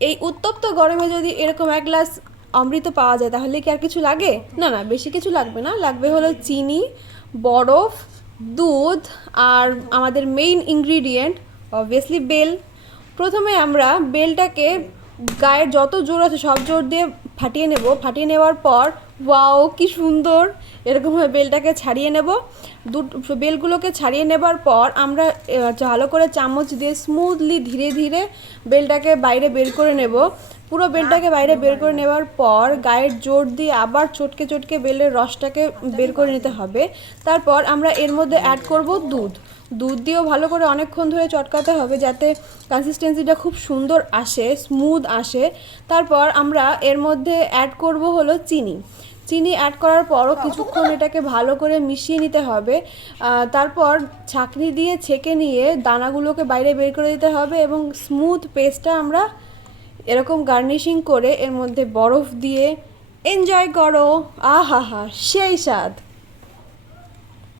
এই উত্তপ্ত গরমে যদি এরকম এক গ্লাস অমৃত পাওয়া যায় তাহলে কি আর কিছু লাগে? না না, বেশি কিছু লাগবে না, লাগবে হলো চিনি, বরফ, দুধ, আর আমাদের মেইন ইনগ্রিডিয়েন্ট অবভিয়াসলি বেল। প্রথমে আমরা বেলটাকে গায়ের যত জোর আছে সব জোর দিয়ে ফাটিয়ে নেব। ফাটিয়ে নেওয়ার পর ওয়াও কি সুন্দর, এরকমভাবে বেলটাকে ছাড়িয়ে নেব। বেলগুলোকে ছাড়িয়ে নেবার পর আমরা ভালো করে চামচ দিয়ে স্মুথলি ধীরে ধীরে বেলটাকে বাইরে বের করে নেব। পুরো বেলটাকে বাইরে বের করে নেওয়ার পর গায়ের জোর দিয়ে আবার চটকে চটকে বেলের রসটাকে বের করে নিতে হবে। তারপর আমরা এর মধ্যে অ্যাড করব দুধ। দুধ দিয়েও ভালো করে অনেকক্ষণ ধরে চটকাতে হবে যাতে কনসিস্টেন্সিটা খুব সুন্দর আসে, স্মুথ আসে। তারপর আমরা এর মধ্যে অ্যাড করব হলো চিনি। চিনি অ্যাড করার পরও কিছুক্ষণ এটাকে ভালো করে মিশিয়ে নিতে হবে। তারপর ছাঁকনি দিয়ে ছেঁকে নিয়ে দানাগুলোকে বাইরে বের করে দিতে হবে এবং স্মুথ পেস্টটা আমরা এরকম গার্নিশিং করে এর মধ্যে বরফ দিয়ে এনজয় করো। আহা হা, সেই স্বাদ।